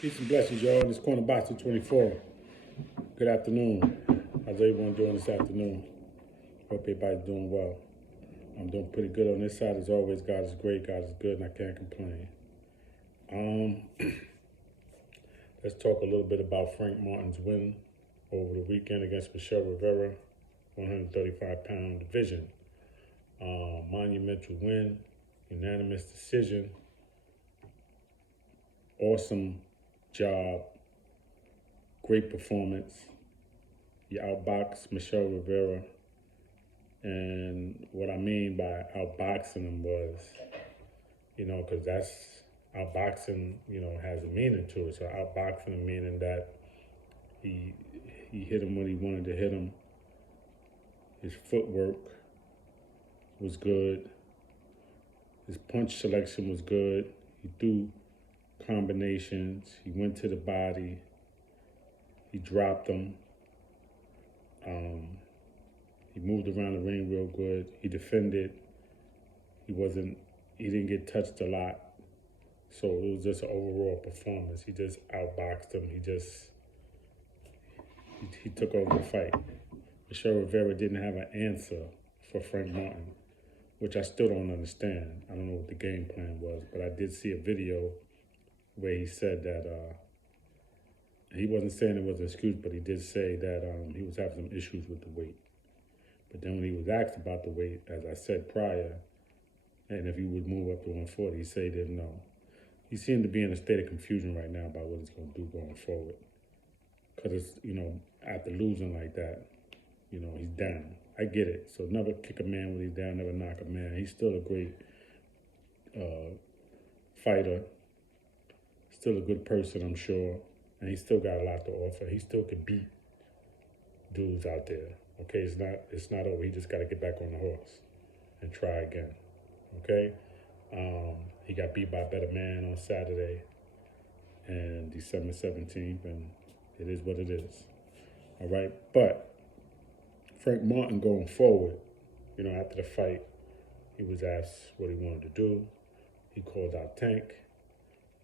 Peace and blessings, y'all. This corner box of 24. Good afternoon. How's everyone doing this afternoon? Hope everybody's doing well. I'm doing pretty good on this side as always. God is great, God is good, and I can't complain. Let's talk a little bit about Frank Martin's win over the weekend against Michelle Rivera, 135-pound division. Monumental win, unanimous decision. Awesome job, great performance. You outboxed Michelle Rivera, and what I mean by outboxing him was, because that's outboxing, has a meaning to it. So outboxing him meaning that he hit him when he wanted to hit him. His footwork was good. His punch selection was good. He threw combinations. He went to the body. He dropped them. He moved around the ring real good. He defended. He didn't get touched a lot. So it was just an overall performance. He just outboxed him. He took over the fight. Michelle Rivera didn't have an answer for Frank Martin, which I still don't understand. I don't know what the game plan was, but I did see a video where he said that he wasn't saying it was an excuse, but he did say that he was having some issues with the weight. But then when he was asked about the weight, as I said prior, and if he would move up to 140, he said he didn't know. He seemed to be in a state of confusion right now about what he's going to do going forward. Because it's, after losing like that, he's down. I get it. So never kick a man when he's down, never knock a man. He's still a great fighter, still a good person, I'm sure. And he still got a lot to offer. He still could beat dudes out there. Okay, it's not over. He just got to get back on the horse and try again. Okay, he got beat by a better man on Saturday and December 17th, and it is what it is. All right, but Frank Martin going forward, after the fight, he was asked what he wanted to do. He called out Tank.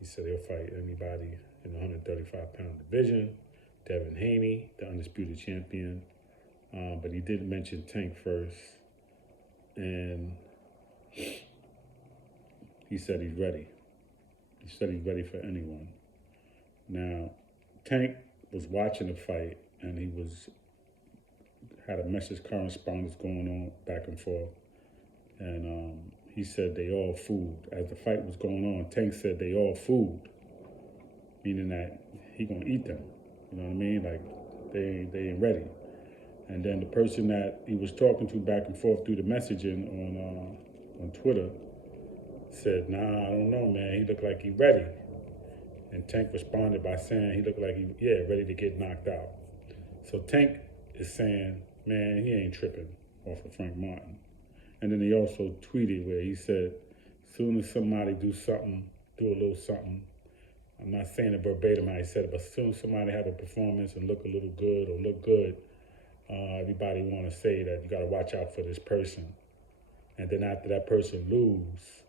He said he'll fight anybody in the 135-pound division. Devin Haney, the undisputed champion. But he did mention Tank first. And he said he's ready. He said he's ready for anyone. Now, Tank was watching the fight, and he had a message correspondence going on back and forth. And he said they all fooled. As the fight was going on, Tank said they all fooled, meaning that he gonna eat them. You know what I mean? Like they ain't ready. And then the person that he was talking to back and forth through the messaging on Twitter said, "Nah, I don't know, man. He looked like he ready." And Tank responded by saying he looked like ready to get knocked out. So Tank is saying, man, he ain't tripping off of Frank Martin. And then he also tweeted where he said, soon as somebody do a little something, I'm not saying it verbatim how he said it, but soon as somebody have a performance and look a little good or look good, everybody want to say that you got to watch out for this person. And then after that person lose,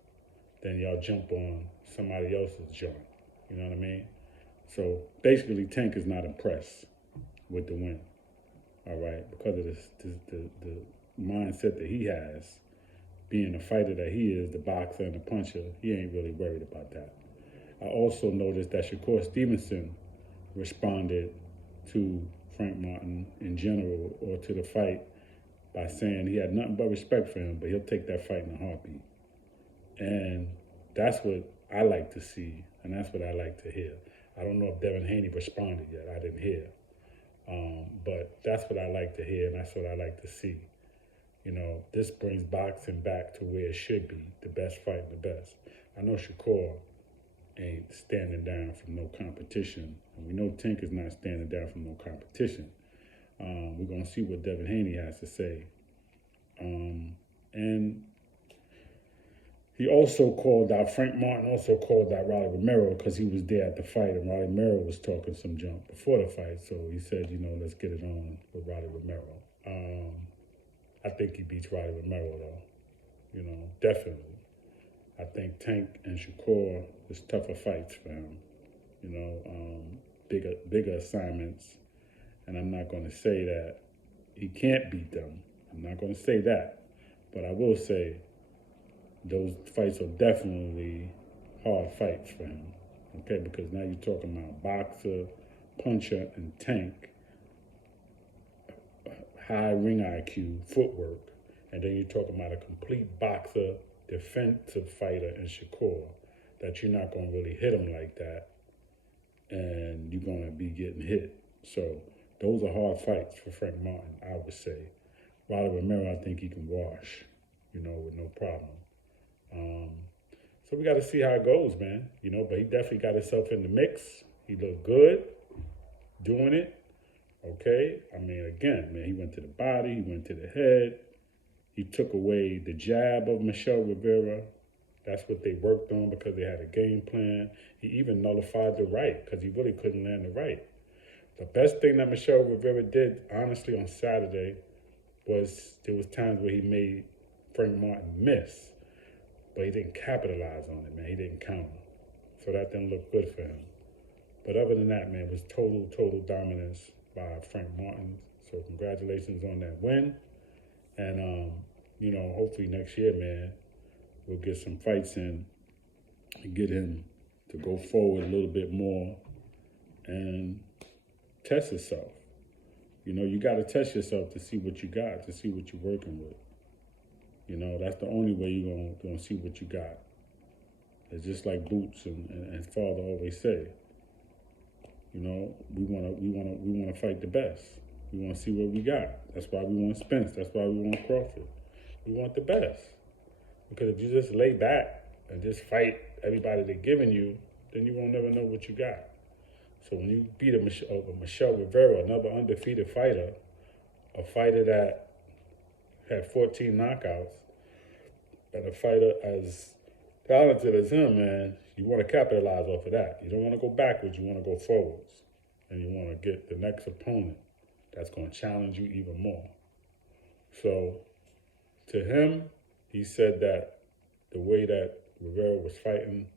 then y'all jump on somebody else's joint. You know what I mean? So basically, Tank is not impressed with the win. All right, because of the mindset that he has, being the fighter that he is, the boxer and the puncher, he ain't really worried about that. I also noticed that Shakur Stevenson responded to Frank Martin in general or to the fight by saying he had nothing but respect for him, but he'll take that fight in a heartbeat. And that's what I like to see, and that's what I like to hear. I don't know if Devin Haney responded yet. I didn't hear. But that's what I like to hear, and that's what I like to see. This brings boxing back to where it should be, the best fighting the best. I know Shakur ain't standing down from no competition, and we know Tank is not standing down from no competition. We're going to see what Devin Haney has to say. And Frank Martin also called out Rolly Romero because he was there at the fight, and Rolly Romero was talking some junk before the fight. So he said, let's get it on with Rolly Romero. I think he beats Rolly Romero, though. Definitely. I think Tank and Shakur is tougher fights for him. bigger assignments. And I'm not going to say that he can't beat them. I'm not going to say that. But I will say those fights are definitely hard fights for him. Okay, because now you're talking about boxer, puncher, and Tank, high ring IQ, footwork, and then you're talking about a complete boxer, defensive fighter in Shakur, that you're not going to really hit him like that, and you're going to be getting hit. So those are hard fights for Frank Martin, I would say. Wilder Romero, I think he can wash, with no problem. So we got to see how it goes, man. But he definitely got himself in the mix. He looked good doing it. Okay? I mean, again, man, he went to the body, he went to the head. He took away the jab of Michel Rivera. That's what they worked on because they had a game plan. He even nullified the right because he really couldn't land the right. The best thing that Michel Rivera did, honestly, on Saturday was there was times where he made Frank Martin miss, but he didn't capitalize on it, man. He didn't counter. So that didn't look good for him. But other than that, man, it was total dominance by Frank Martin. So congratulations on that win. And, hopefully next year, man, we'll get some fights in and get him to go forward a little bit more and test himself. You got to test yourself to see what you got, to see what you're working with. That's the only way you're going to see what you got. It's just like Boots and Father always say. We want to fight the best. We want to see what we got. That's why we want Spence. That's why we want Crawford. We want the best. Because if you just lay back and just fight everybody they're giving you, then you won't never know what you got. So when you beat a Michel Rivera, another undefeated fighter, a fighter that had 14 knockouts, and a fighter as talented as him, man, you want to capitalize off of that. You don't want to go backwards, you want to go forwards. And you want to get the next opponent that's going to challenge you even more. So to him, he said that the way that Rivera was fighting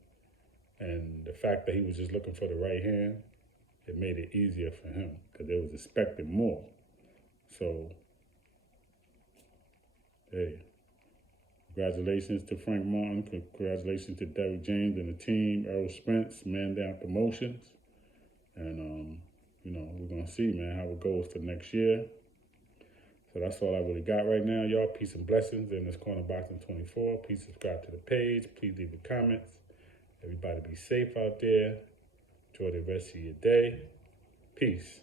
and the fact that he was just looking for the right hand, it made it easier for him because they was expecting more. So, hey, congratulations to Frank Martin. Congratulations to Derek James and the team, Errol Spence, Man Down Promotions. And, we're going to see, man, how it goes for next year. So that's all I really got right now, y'all. Peace and blessings in this Corner Boxing 24. Please subscribe to the page. Please leave the comments. Everybody be safe out there. Enjoy the rest of your day. Peace.